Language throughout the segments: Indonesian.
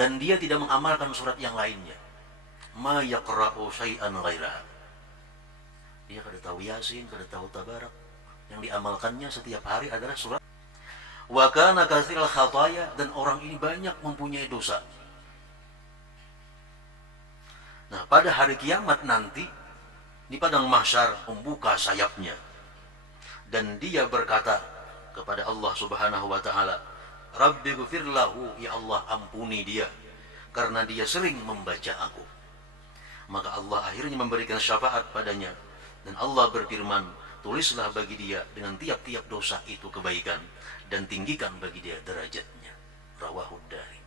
dan dia tidak mengamalkan surat yang lainnya. Ma yaqra'u syai'an ghairaha. Dia kada tahu Yasin, kada tahu Tabarak. Yang diamalkannya setiap hari adalah surat. Wa kana katsiral khataya, dan orang ini banyak mempunyai dosa. Nah, pada hari kiamat nanti di padang mahsyar membuka sayapnya dan dia berkata kepada Allah Subhanahu wa taala, Rabbi ghfir lahu, ya Allah ampuni dia karena dia sering membaca aku. Maka Allah akhirnya memberikan syafaat padanya dan Allah berfirman, tulislah bagi dia dengan tiap-tiap dosa itu kebaikan dan tinggikan bagi dia derajatnya. Rawahud Darimi.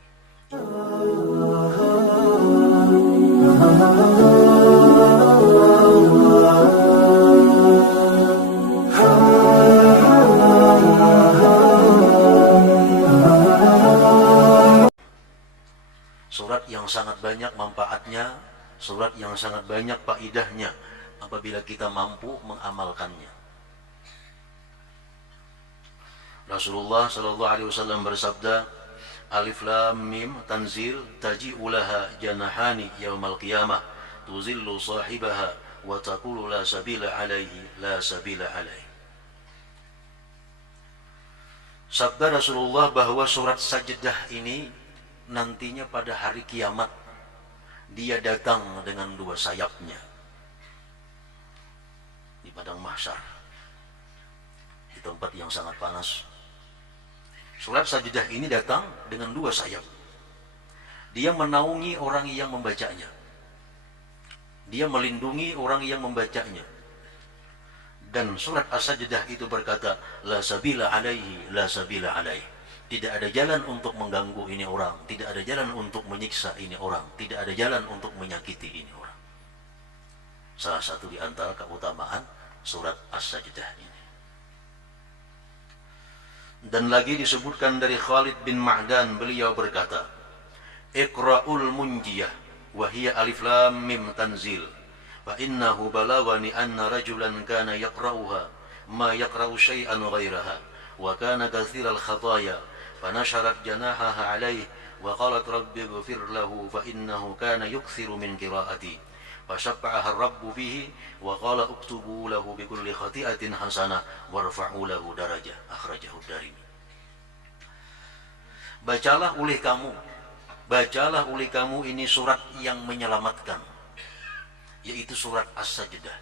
Surat yang sangat banyak manfaatnya, surat yang sangat banyak faedahnya apabila kita mampu mengamalkannya. Rasulullah sallallahu alaihi wasallam bersabda, Alif Lam Mim Tanzil taji'u laha janahani yaumal qiyamah tuzillu sahibaha wa taqulu la sabila alaihi la sabila alaihi. Sabda Rasulullah bahwa surat Sajdah ini nantinya pada hari kiamat dia datang dengan dua sayapnya di padang mahsyar, di tempat yang sangat panas. Surat Sajdah ini datang dengan dua sayap. Dia menaungi orang yang membacanya, dia melindungi orang yang membacanya. Dan surat As-Sajdah itu berkata, la sabila alaihi, la sabila alaihi. Tidak ada jalan untuk mengganggu ini orang, tidak ada jalan untuk menyiksa ini orang, tidak ada jalan untuk menyakiti ini orang. Salah satu di antara keutamaan surat As-Sajdah ini. Dan lagi disebutkan dari Khalid bin Ma'dan, beliau berkata, Iqra'ul munjiyah wa hiya alif lam mim tanzil fa innahu balagani anna rajulan kana yaqra'uha ma yaqra'u syai'an ghairaha wa kana katsiral khataya fanasharat janahaha alayhi wa qalat rabbi ighfir lahu fa innahu kana yukthiru min qira'ati fashaffa'aha ar-rabbu bihi wa qala uktubu lahu bi kulli khati'atin hasanah warfa'u lahu darajah. Akhrajahu Darimi. Bacalah oleh kamu ini surat yang menyelamatkan, yaitu surat As-Sajdah.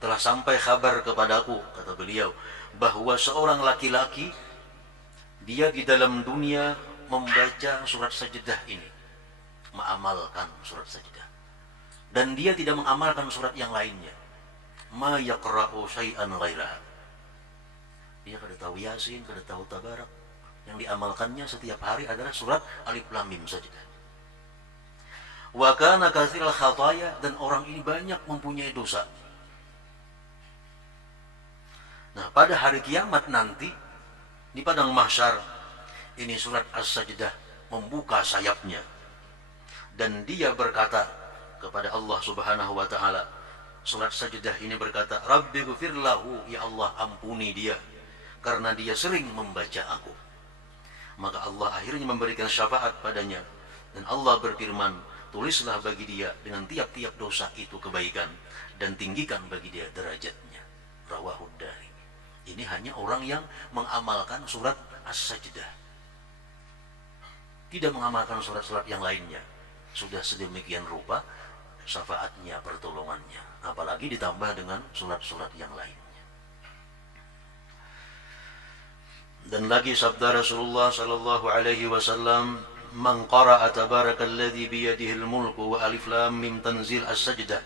Telah sampai kabar kepadaku, kata beliau, bahwa seorang laki-laki dia di dalam dunia membaca surat Sajdah ini, mengamalkan surat Sajdah, dan dia tidak mengamalkan surat yang lainnya. Ma yaqra'u syai'an ghairaha. Dia kada tahu Yasin, kada tahu Tabarak. Yang diamalkannya setiap hari adalah surat Alif Lam Mim saja. Wa kana katsiral khataya, dan orang ini banyak mempunyai dosa. Nah, pada hari kiamat nanti di padang mahsyar ini surat As-Sajdah membuka sayapnya dan dia berkata kepada Allah Subhanahu wa taala, surat Sajdah ini berkata, Rabbi ghfir lahu, ya Allah ampuni dia karena dia sering membaca aku. Maka Allah akhirnya memberikan syafaat padanya dan Allah berfirman, tulislah bagi dia dengan tiap-tiap dosa itu kebaikan dan tinggikan bagi dia derajatnya. Rawahud Darimi. Ini hanya orang yang mengamalkan surat As-Sajdah, tidak mengamalkan surat-surat yang lainnya. Sudah sedemikian rupa syafaatnya, pertolongannya, apalagi ditambah dengan surat-surat yang lainnya. Dan lagi sabda Rasulullah sallallahu alaihi wasallam, man qara'a tabarakalladzi biyadihil mulku wa alif lam mim tanzil as-sajdah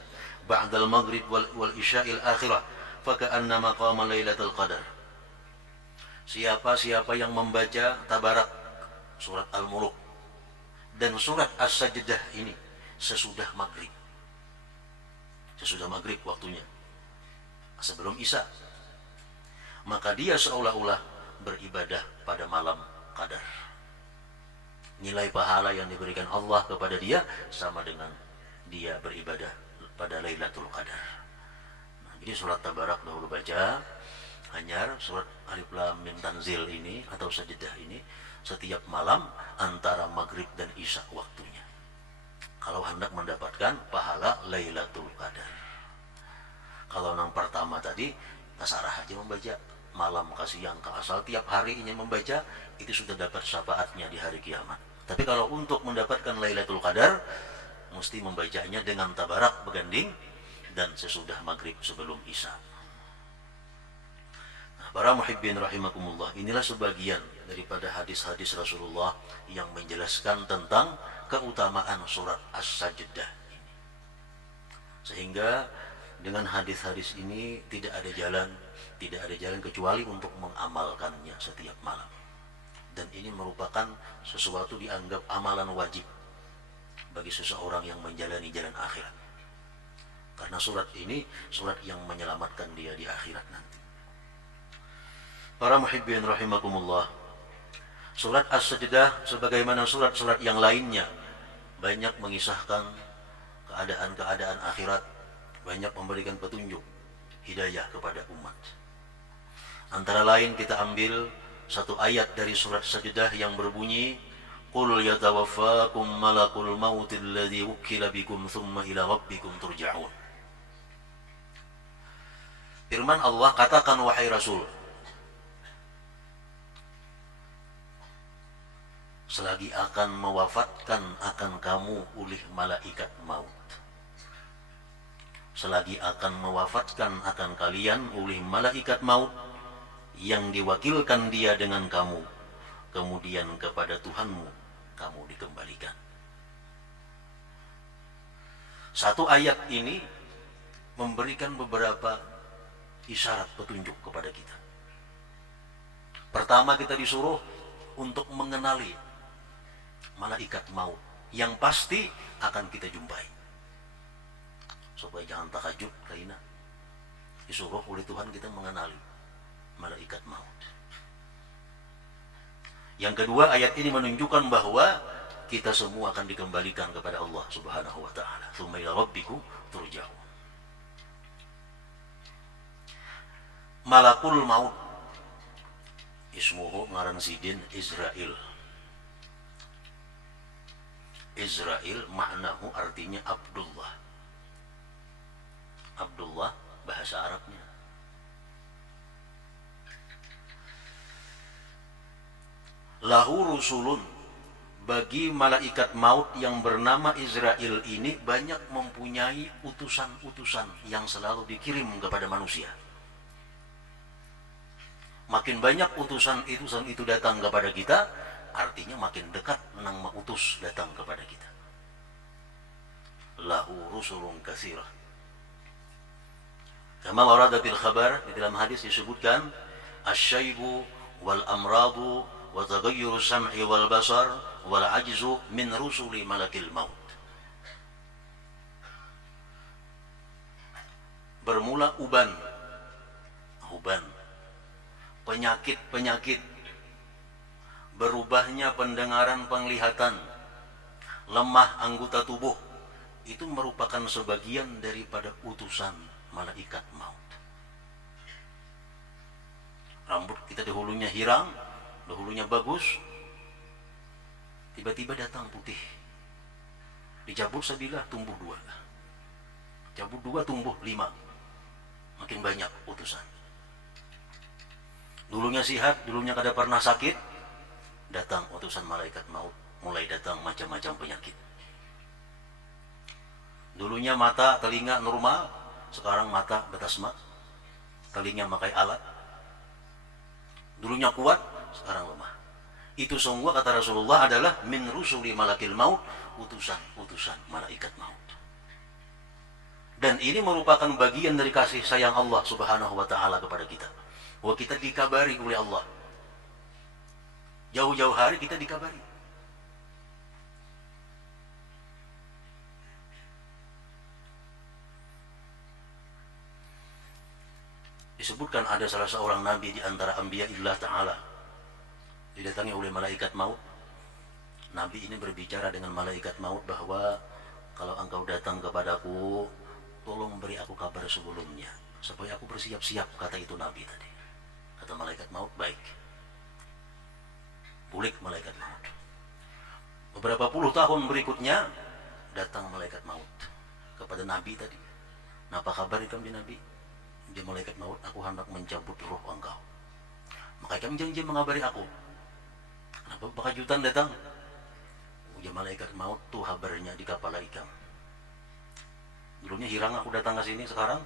ba'da al-maghrib wal isya'il akhirah faka'annama qama lailatul qadar. Siapa yang membaca tabarak, surat al-mulk dan surat as-sajdah ini sesudah maghrib waktunya, sebelum isya, maka dia seolah-olah beribadah pada malam qadar. Nilai pahala yang diberikan Allah kepada dia sama dengan dia beribadah pada Lailatul Qadar. Nah, jadi surat Tabarak dahulu baca, hanyar surat Alif Lam Mim Tanzil ini atau Sajdah ini setiap malam antara maghrib tadi, tasarah aja membaca malam ke siang ke asal tiap harinya membaca, itu sudah dapat syafaatnya di hari kiamat. Tapi kalau untuk mendapatkan Lailatul Qadar, mesti membacanya dengan tabarak beganding dan sesudah maghrib sebelum isya. Nah, para muhibbin rahimakumullah, inilah sebagian daripada hadis-hadis Rasulullah yang menjelaskan tentang keutamaan surat As-Sajdah ini. Sehingga dengan hadis-hadis ini tidak ada jalan kecuali untuk mengamalkannya setiap malam. Dan ini merupakan sesuatu dianggap amalan wajib bagi seseorang yang menjalani jalan akhirat. Karena surat ini surat yang menyelamatkan dia di akhirat nanti. Para muhibbin rahimakumullah, surat As-Sajdah sebagaimana surat-surat yang lainnya banyak mengisahkan keadaan-keadaan akhirat, banyak memberikan petunjuk hidayah kepada umat. Antara lain kita ambil satu ayat dari surat Sajdah yang berbunyi, Qul yatawaffakum malakul mautil ladzi wukkila bikum thumma ila rabbikum turja'un. Firman Allah, katakan wahai Rasul, selagi akan mewafatkan akan kamu oleh malaikat maut. Selagi akan mewafatkan akan kalian oleh malaikat maut yang diwakilkan dia dengan kamu, kemudian kepada Tuhanmu kamu dikembalikan. Satu ayat ini memberikan beberapa isyarat petunjuk kepada kita. Pertama, kita disuruh untuk mengenali malaikat maut yang pasti akan kita jumpai, supaya jangan takajub karena disuruh oleh Tuhan kita mengenali malaikat maut. Yang kedua, ayat ini menunjukkan bahwa kita semua akan dikembalikan kepada Allah Subhanahu wa taala. Tsumma ila rabbikum turja'un. Malakul maut ismuhu ngaran sidin Israil. Israil maknahu artinya Abdullah. Abdullah bahasa Arabnya. Lahu rusulun, bagi malaikat maut yang bernama Israil ini banyak mempunyai utusan-utusan yang selalu dikirim kepada manusia. Makin banyak utusan itu datang kepada kita, artinya makin dekat nang mautus datang kepada kita. Lahu rusulun katsirah. Kama warada fil khabar, di dalam hadis disebutkan asyaibu wal amradu wa taghayyuru sam'i wal basar wal ajzu min rusuli malakil maut. Bermula uban, penyakit, berubahnya pendengaran penglihatan, lemah anggota tubuh, itu merupakan sebagian daripada utusan malaikat maut. Rambut kita dahulunya hirang, dahulunya bagus, tiba-tiba datang putih. Dicabut sebilah tumbuh dua, cabut dua tumbuh lima, makin banyak utusan. Dulunya sihat, dulunya kada pernah sakit, datang utusan malaikat maut, mulai datang macam-macam penyakit. Dulunya mata, telinga normal, sekarang mata betasma, telinga pakai alat. Dulunya kuat, sekarang lemah. Itu semua kata Rasulullah adalah min rusuli malakil maut, utusan malaikat maut. Dan ini merupakan bagian dari kasih sayang Allah Subhanahu wa taala kepada kita. Bahwa kita dikabari oleh Allah. Jauh-jauh hari kita dikabari. Disebutkan ada salah seorang nabi di antara anbiya Allah Ta'ala, didatangi oleh malaikat maut. Nabi ini berbicara dengan malaikat maut bahwa kalau engkau datang kepadaku, tolong beri aku kabar sebelumnya, supaya aku bersiap-siap, kata itu nabi tadi. Kata malaikat maut, baik. Bulik malaikat maut. Beberapa puluh tahun berikutnya datang malaikat maut kepada nabi tadi. Apa kabar itu nabi? Dia malaikat maut, aku hendak mencabut roh engkau. Maka ikam janji mengabari aku. Kenapa kejutan datang? Dia malaikat maut tuh kabarnya di kepala ikam. Dulunya hirang aku datang ke sini, sekarang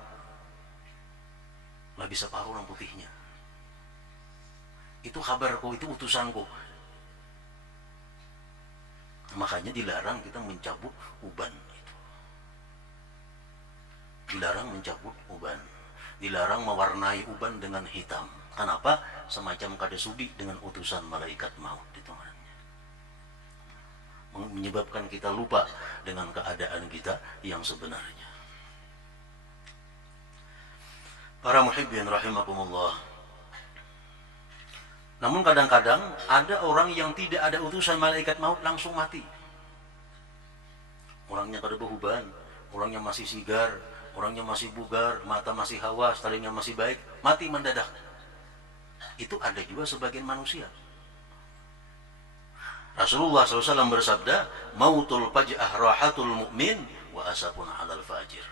lah bisa paruh orang putihnya. Itu kabarku, itu utusanku. Makanya dilarang kita mencabut uban itu. Dilarang mencabut uban. Dilarang mewarnai uban dengan hitam. Kenapa? Semacam kada sudi dengan utusan malaikat maut itu. Menyebabkan kita lupa dengan keadaan kita yang sebenarnya. Para muhibbin rahimakumullah. Namun kadang-kadang ada orang yang tidak ada utusan malaikat maut langsung mati. Orangnya kada behuban, orangnya masih sigar, orangnya masih bugar, mata masih hawas, talingnya masih baik, mati mendadak. Itu ada juga sebagian manusia. Rasulullah SAW bersabda, mautul faj'ah rahatul mu'min wa asapun 'alal fajir.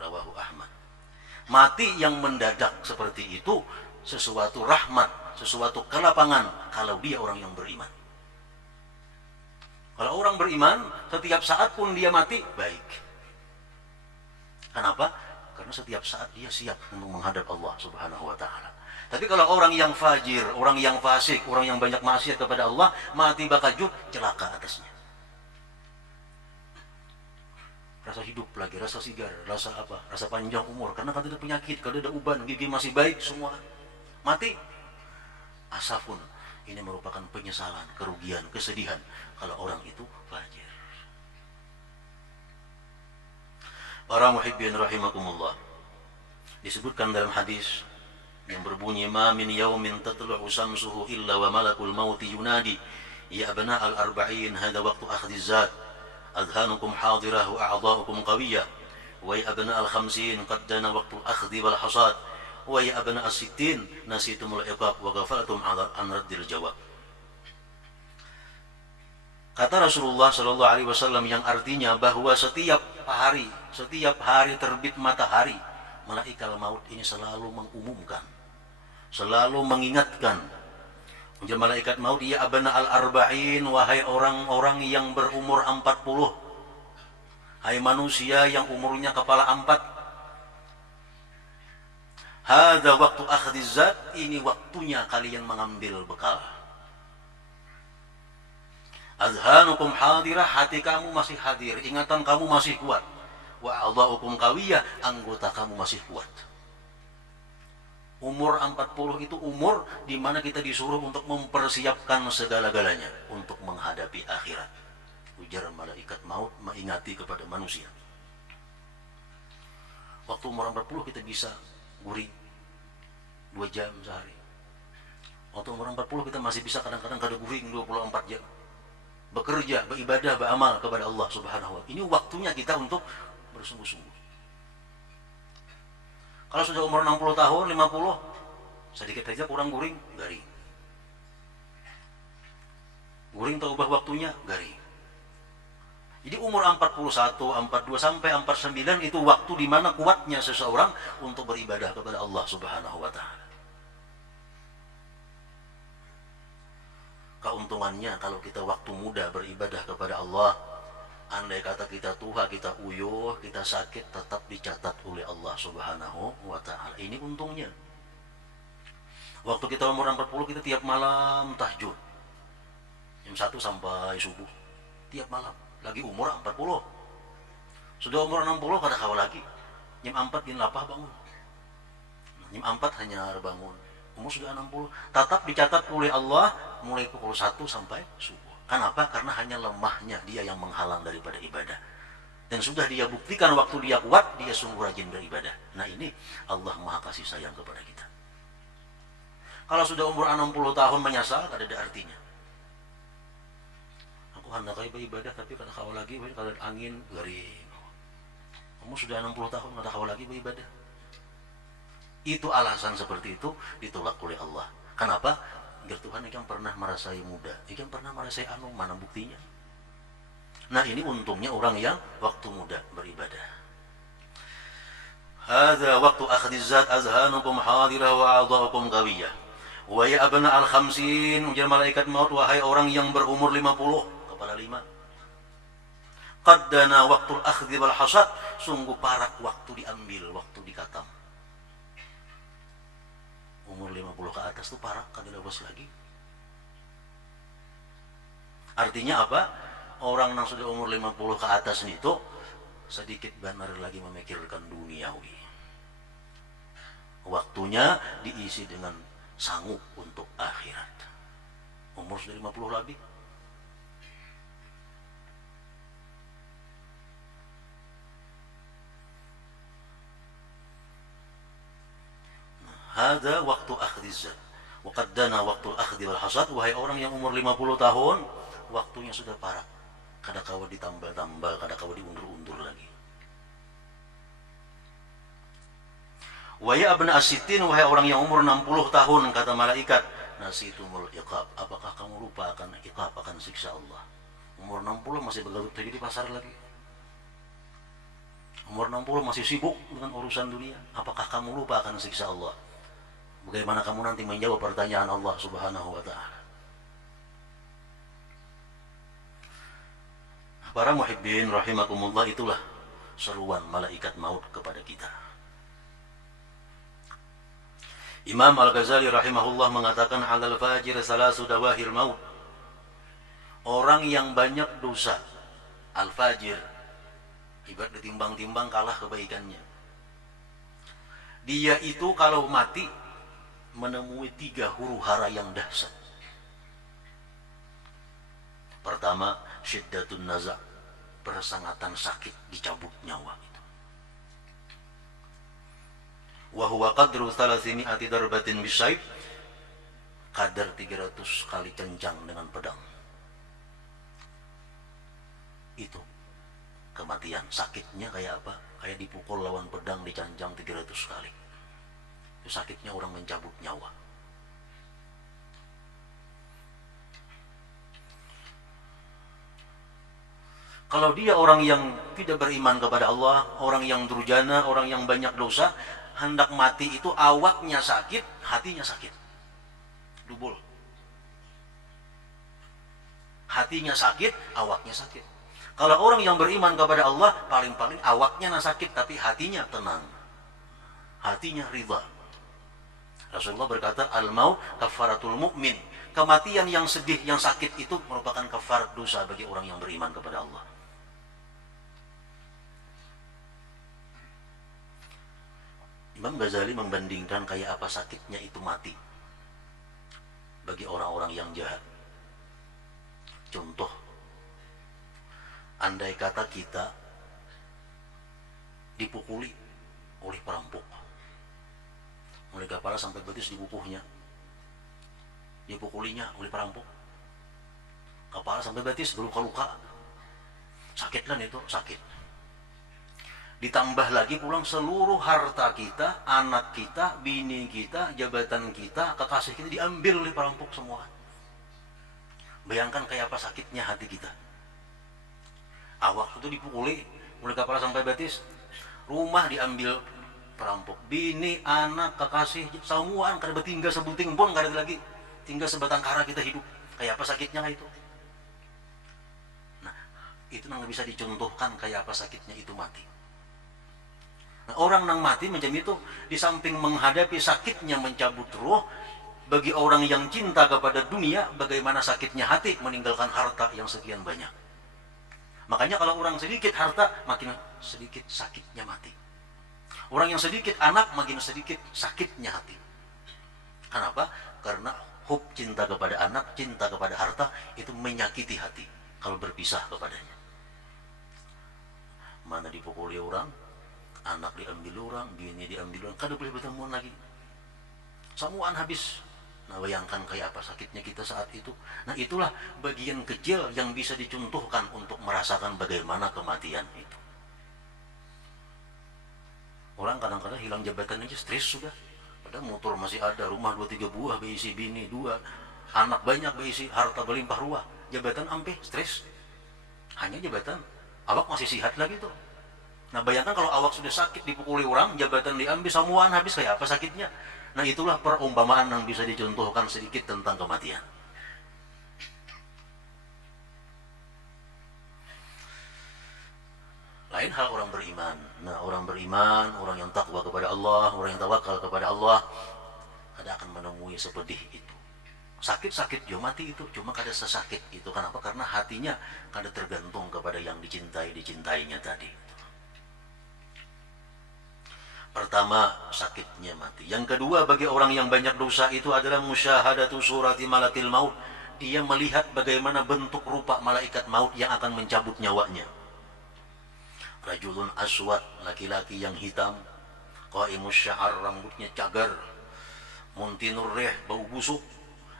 Rawahu Ahmad. Mati yang mendadak seperti itu sesuatu rahmat, sesuatu kelapangan kalau dia orang yang beriman. Kalau orang beriman, setiap saat pun dia mati, baik. Kenapa? Karena setiap saat dia siap untuk menghadap Allah Subhanahu wa ta'ala. Tapi kalau orang yang fajir, orang yang fasik, orang yang banyak maksiat kepada Allah, mati bakajut, celaka atasnya. Rasa hidup lagi, rasa sigar, rasa apa? Rasa panjang umur. Karena kada ada penyakit, kada ada uban, gigi masih baik, semua mati. Asafun, ini merupakan penyesalan, kerugian, kesedihan kalau orang itu fajir. Para muhibbin rahimakumullah. Disebutkan dalam hadis yang berbunyi, ma min yaumin tatlu'u samsuhu illa wa malakul mauti yunadi ya abna al-arba'in hada waqtu akhdhiz zat adhanukum hadirah wa a'dha'ukum qawiyah wa ya abna al-khamsin qad dana waqtu akhdhi wal hasad wa ya abna as-sittin nasitumul iqab wa ghafalatum an raddil jawab. Kata Rasulullah sallallahu alaihi wasallam yang artinya bahwa setiap hari terbit matahari, malaikat maut ini selalu mengumumkan, selalu mengingatkan. Menjadi malaikat maut, ya abna al-arba'in, wahai orang-orang yang berumur 40. Hai manusia yang umurnya kepala 4. Hadza waktu akhdhiz zat, ini waktunya kalian mengambil bekal. Azhanukum hadirah, hati kamu masih hadir, ingatan kamu masih kuat. Wa a'dha'ukum qawiyah, anggota kamu masih kuat. Umur 40 itu umur di mana kita disuruh untuk mempersiapkan segala-galanya untuk menghadapi akhirat. Ujar malaikat maut mengingati kepada manusia. Waktu umur 40 kita bisa guring 2 jam sehari. Waktu umur 40 kita masih bisa kadang-kadang kada guring 24 jam. Bekerja, beribadah, beramal kepada Allah Subhanahu wa ta'ala. Ini waktunya kita untuk bersungguh-sungguh. Kalau sudah umur 60 tahun, 50, sedikit saja kurang guring, garing. Guring tak ubah waktunya, garing. Jadi umur 41, 42 sampai 49 itu waktu di mana kuatnya seseorang untuk beribadah kepada Allah Subhanahu wa ta'ala. Keuntungannya kalau kita waktu muda beribadah kepada Allah, andai kata kita tua, kita uyuh, kita sakit, tetap dicatat oleh Allah Subhanahu wa ta'ala. Ini untungnya. Waktu kita umur 40, kita tiap malam tahajud. Jam 1 sampai subuh. Tiap malam. Lagi umur 40. Sudah umur 60, kada kawal lagi. Jam 4 din lapah bangun. Jam 4 hanya bangun. Umur sudah 60. Tetap dicatat oleh Allah mulai pukul 1 sampai subuh. Kenapa? Karena hanya lemahnya dia yang menghalang daripada ibadah. Dan sudah dia buktikan waktu dia kuat, dia sungguh rajin beribadah. Nah ini Allah Maha kasih sayang kepada kita. Kalau sudah umur 60 tahun menyesal, tidak ada artinya. Aku hendak beribadah tapi kada kawal lagi, kada angin garing. Kamu sudah 60 tahun kada kawal lagi beribadah. Itu alasan seperti itu ditolak oleh Allah. Kenapa? Biar Tuhan ikan pernah merasai muda, ikan pernah merasai mana buktinya. Nah ini untungnya orang yang waktu muda beribadah. Hadza waktu akhdhiz zat azhanukum hadirah wa a'dha'ukum qawiyah. Wa ya abna al-khamsin, ujar malaikat maut, wahai orang yang berumur 50, kepala 5. Qad dana waqtul akhdhi wal hasad, sungguh parak waktu diambil, waktu dikatam. Umur 50 ke atas itu parak, kada lepas lagi. Artinya apa? Orang yang sudah umur 50 ke atas itu sedikit benar lagi memikirkan duniawi. Waktunya diisi dengan sanggup untuk akhirat. Umur sudah 50 lebih. Hada waktu akhdhiz zat. Wa qad dana waktu akhdhi wal hasad, wahai orang yang umur 50 tahun, waktunya sudah parak. Kada kawa ditambah-tambah, kada kawa diundur-undur lagi. Wa ya abna as-sittin, wahai orang yang umur 60 tahun, kata malaikat, nasitumul iqab, apakah kamu lupa akan iqab, akan siksa Allah? Umur 60 masih bergalut di pasar lagi. Umur 60 masih sibuk dengan urusan dunia. Apakah kamu lupa akan siksa Allah? Bagaimana kamu nanti menjawab pertanyaan Allah Subhanahu wa ta'ala? Para muhibbin rahimakumullah, itulah seruan malaikat maut kepada kita. Imam Al-Ghazali rahimahullah mengatakan, alal fajir salasu dawahir maut. Orang yang banyak dosa, al-fajir, ibarat ditimbang-timbang kalah kebaikannya. Dia itu kalau mati menemui 3 huru-hara yang dahsyat. Pertama, syiddatun naza', persangatan sakit, dicabut nyawa itu. Wa huwa qadru 300 darbatin bisyayf, kadar 300 kali kencang dengan pedang. Itu kematian. Sakitnya kayak apa? Kayak dipukul lawan pedang, dicancang 300 kali. Itu sakitnya orang mencabut nyawa. Kalau dia orang yang tidak beriman kepada Allah, orang yang durjana, orang yang banyak dosa, hendak mati itu awaknya sakit, hatinya sakit. Dubul. Hatinya sakit, awaknya sakit. Kalau orang yang beriman kepada Allah, paling-paling awaknya sakit, tapi hatinya tenang. Hatinya ridha. Rasulullah berkata, al-maut kafaratul mu'min. Kematian yang sedih, yang sakit itu merupakan kafarat dosa bagi orang yang beriman kepada Allah. Imam Ghazali membandingkan kayak apa sakitnya itu mati bagi orang-orang yang jahat. Contoh, andai kata kita dipukuli oleh perampok, mulai kepala sampai betis dibukuhnya, dipukulinya oleh perampok, kepala sampai betis berluka-luka, sakit kan itu, sakit. Ditambah lagi pulang seluruh harta kita, anak kita, bini kita, jabatan kita, kekasih kita diambil oleh perampok semua. Bayangkan kayak apa sakitnya hati kita. Awak itu dipukuli, mulai kepala sampai betis, rumah diambil perampok, bini, anak, kekasih, semua kada bertinggal sebuting pun kada lagi, tinggal sebatang kara kita hidup. Kayak apa sakitnya itu? Nah, itu yang bisa dicontohkan kayak apa sakitnya itu mati. Nah, orang yang mati macam itu, di samping menghadapi sakitnya mencabut ruh, bagi orang yang cinta kepada dunia, bagaimana sakitnya hati meninggalkan harta yang sekian banyak. Makanya kalau orang sedikit harta, makin sedikit sakitnya mati. Orang yang sedikit anak, makin sedikit sakitnya hati. Kenapa? Karena hub, cinta kepada anak, cinta kepada harta, itu menyakiti hati kalau berpisah kepadanya. Mana dipukuli orang, anak diambil orang, bini diambil orang, kada boleh bertemu lagi. Semuaan habis. Nah, bayangkan kayak apa sakitnya kita saat itu. Nah, itulah bagian kecil yang bisa dicontohkan untuk merasakan bagaimana kematian itu. Orang kadang-kadang hilang jabatan aja stres sudah. Padahal motor masih ada, rumah 2-3 buah berisi, bini 2, anak banyak berisi, harta berlimpah ruah. Jabatan ampe stres. Hanya jabatan. Awak masih sihat lagi tuh. Nah bayangkan kalau awak sudah sakit dipukuli orang, jabatan diambil, samuan habis, kayak apa sakitnya. Nah itulah perumpamaan yang bisa dicontohkan sedikit tentang kematian. Lain hal orang beriman. Nah orang beriman, orang yang takwa kepada Allah, orang yang tawakal kepada Allah, ada akan menemui sepedih itu. Sakit-sakit jo mati itu, cuma kada sesakit itu. Kenapa? Karena hatinya kada tergantung kepada yang dicintainya tadi. Pertama, sakitnya mati. Yang kedua, bagi orang yang banyak dosa itu adalah musyahadatu surati malakil maut. Dia melihat bagaimana bentuk rupa malaikat maut yang akan mencabut nyawanya. Rajulun aswad, laki-laki yang hitam, qaimus sya'ar, rambutnya cagar, muntinur rih, bau busuk,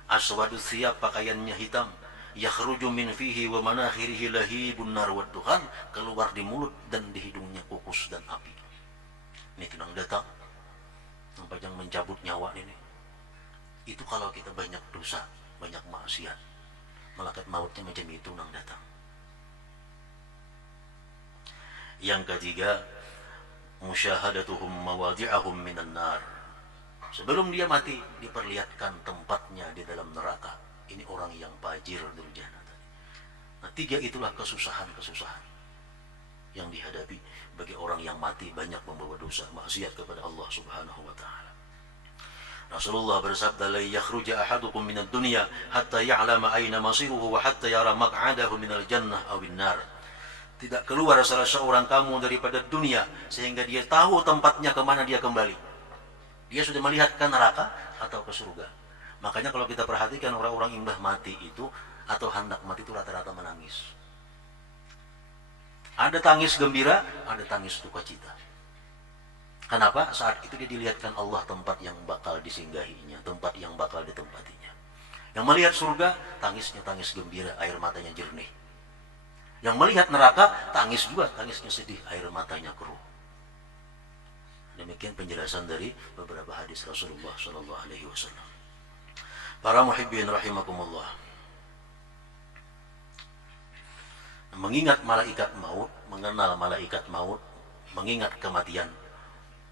aswadu thiyab, pakaiannya hitam, yakhruju min fihi wa manakhirihi lahibun nar wa dukhan, keluar di mulut dan di hidungnya kukus dan api. Ini tunang datang sampai yang mencabut nyawa ini. Itu kalau kita banyak dosa, banyak maksiat, malaikat mautnya macam itu nang datang. Yang ketiga, musyahadatuhum mawadi'ahum minan nar. Sebelum dia mati, diperlihatkan tempatnya di dalam neraka. Ini orang yang fajir durjana. Nah, tiga itulah kesusahan-kesusahan yang dihadapi bagi orang yang mati banyak membawa dosa maksiat kepada Allah Subhanahu wa taala. Rasulullah bersabda, la yakhruja ahadukum minad dunya hatta ya'lama aina masiruhu wa hatta yara maq'adahu minal jannah awin nar. Tidak keluar salah seorang kamu daripada dunia sehingga dia tahu tempatnya kemana dia kembali. Dia sudah melihat ke neraka atau ke surga. Makanya kalau kita perhatikan orang-orang yang mati itu atau hendak mati itu rata-rata menangis. Ada tangis gembira, ada tangis duka cita. Kenapa? Saat itu dia dilihatkan Allah tempat yang bakal disinggahinya, tempat yang bakal ditempatinya. Yang melihat surga, tangisnya tangis gembira, air matanya jernih. Yang melihat neraka, tangis juga, tangisnya sedih, air matanya keruh. Demikian penjelasan dari beberapa hadis Rasulullah SAW. Para muhibbin rahimakumullah. Mengingat malaikat maut, mengenal malaikat maut, mengingat kematian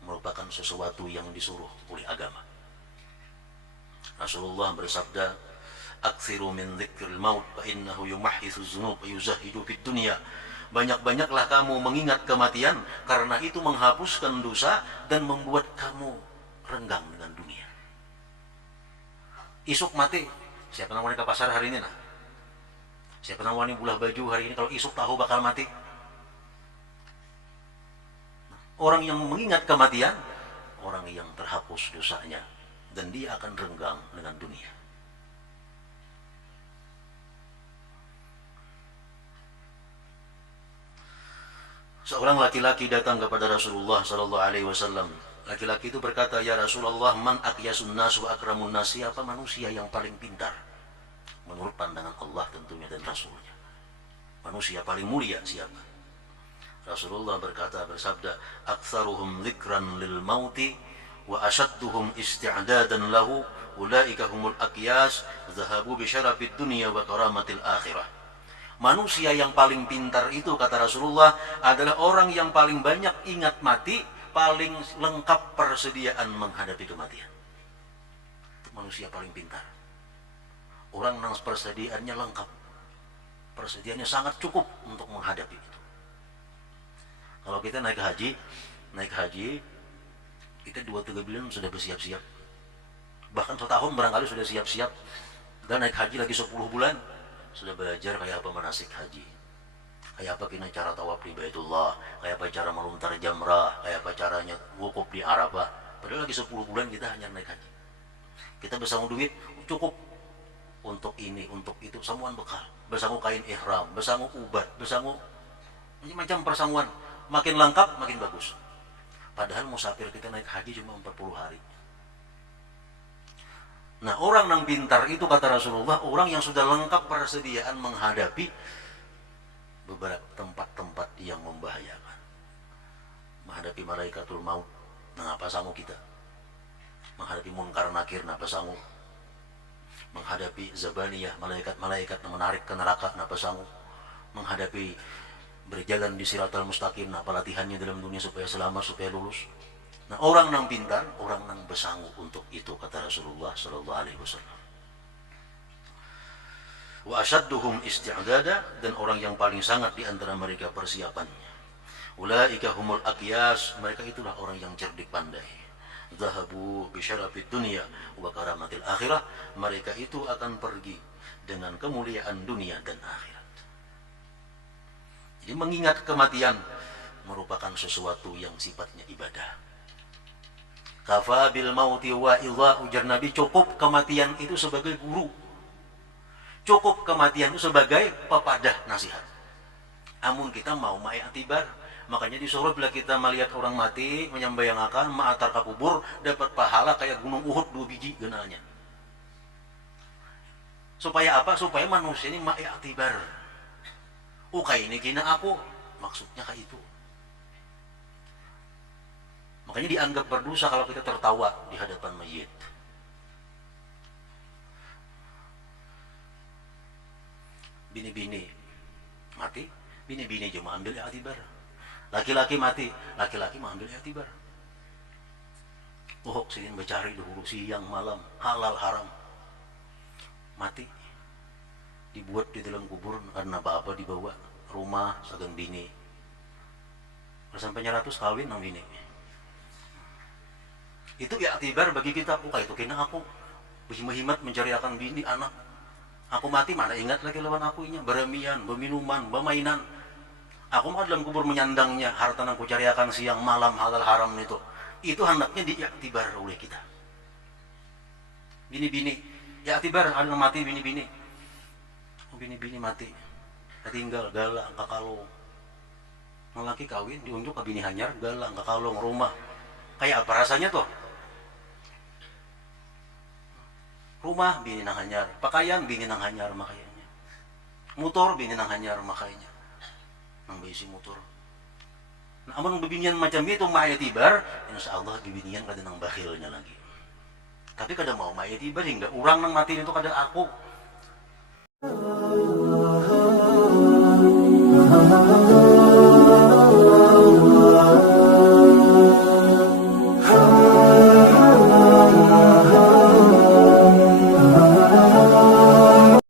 merupakan sesuatu yang disuruh oleh agama. Rasulullah bersabda, "Aktsiru min dzikril maut fa innahu yumahhisu dzunub wa yuzahidu fid dunya." Banyak-banyaklah kamu mengingat kematian karena itu menghapuskan dosa dan membuat kamu renggang dengan dunia. Isuk mati, siapa namanya ke pasar hari ini nah? Siapa namanya bulah baju hari ini kalau isuk tahu bakal mati? Orang yang mengingat kematian, orang yang terhapus dosanya dan dia akan renggang dengan dunia. Seorang laki-laki datang kepada Rasulullah sallallahu alaihi wasallam. Laki-laki itu berkata, "Ya Rasulullah, man aqyasun nas wa akramun nas?" Siapa manusia yang paling pintar? Menurut pandangan Allah tentunya dan Rasulnya. Manusia paling mulia siapa? Rasulullah bersabda, "Aktsaruhum dzikran lil mauti wa asyadduhum isti'dadan lahu, ulaika humul aqyas, zahabu bi syarafid dunya wa karamatil akhirah." Manusia yang paling pintar itu, kata Rasulullah, adalah orang yang paling banyak ingat mati, paling lengkap persediaan menghadapi kematian. Itu manusia paling pintar. Orang yang persediaannya lengkap, persediaannya sangat cukup untuk menghadapi itu. Kalau kita naik haji, kita 2-3 bulan sudah bersiap-siap. Bahkan setahun barangkali sudah siap-siap. Dan naik haji lagi 10 bulan, sudah belajar kayak apa manasik haji. Kayak apa kena cara tawaf di Baitullah, kayak apa cara melontar jamrah, kayak apa caranya wukuf di Arafah. Padahal lagi 10 bulan kita hanya naik haji. Kita bersama duit cukup untuk ini, untuk itu, samuan bekal, bersama kain ihram, bersama ubat, bersama macam persamuan. Makin lengkap, makin bagus. Padahal musafir kita naik haji cuma 40 hari. Nah, orang yang pintar itu, kata Rasulullah, orang yang sudah lengkap persediaan menghadapi beberapa tempat-tempat yang membahayakan. Menghadapi malaikatul maut, nah apa sanggup kita? Menghadapi munkar nakir, nah apa sanggup? Menghadapi zabaniyah, malaikat-malaikat menarik ke neraka, nah apa sanggup? Menghadapi berjalan di siratal mustaqim. Nah, pelatihannya dalam dunia supaya selamat, supaya lulus. Nah, orang nang pintar, orang nang bersanggup untuk itu, kata Rasulullah sallallahu alaihi wasallam. Wa asyadduhum isti'dada, dan orang yang paling sangat di antara mereka persiapannya. Ulaika humul aqyas, mereka itulah orang yang cerdik pandai. Zahabu bi syarafid dunya wa karamatil akhirah, mereka itu akan pergi dengan kemuliaan dunia dan akhirat. Jadi mengingat kematian merupakan sesuatu yang sifatnya ibadah. Kafa bil mauti wa idza, ujar Nabi, cukup kematian itu sebagai guru. Cukup kematian itu sebagai pepadah nasihat. Amun kita mau ma'iktibar, makanya disuruh bila kita melihat orang mati, menyembayangkan ma'atar ke kubur, dapat pahala kayak gunung Uhud 2 biji genalnya. Supaya apa? Supaya manusia ini ma'iktibar. Kayak ini kina aku, maksudnya kayak itu. Makanya dianggap berdosa kalau kita tertawa di hadapan mayit. Bini-bini mati, bini-bini cuma ambil i'tibar. Laki-laki mati, laki-laki mengambil i'tibar. Sini mencari dahulu siang malam, halal haram. Mati, dibuat di dalam kubur karena apa-apa, dibawa rumah sagang bini. Sampai 100 kawin nang bini. Itu i'tibar bagi kita. Itu kena aku berhimat mencari akan bini anak. Aku mati mana ingat lagi lawan akunya, beremian, berminuman, bermainan. Aku mah dalam kubur menyandangnya harta yang ku cariakan siang malam halal haram itu. Itu hendaknya diiktibar oleh kita. Bini-bini, iktibar ada mati bini-bini. Bini-bini mati, tinggal galak kakalong. Laki kawin diunjuk ke bini hanyar, galak kakalong rumah. Kayak apa rasanya tuh? Rumah bini nang hanyar, pakaian bini nang hanyar makanya. Motor bini nang hanyar makanya. Nang bisi motor. Nah, amun bibinian macam itu ma'iktibar, insyaallah bibinian kada nang bakhilnya lagi. Tapi kada mau ma'iktibar hingga orang nang mati itu kada aku.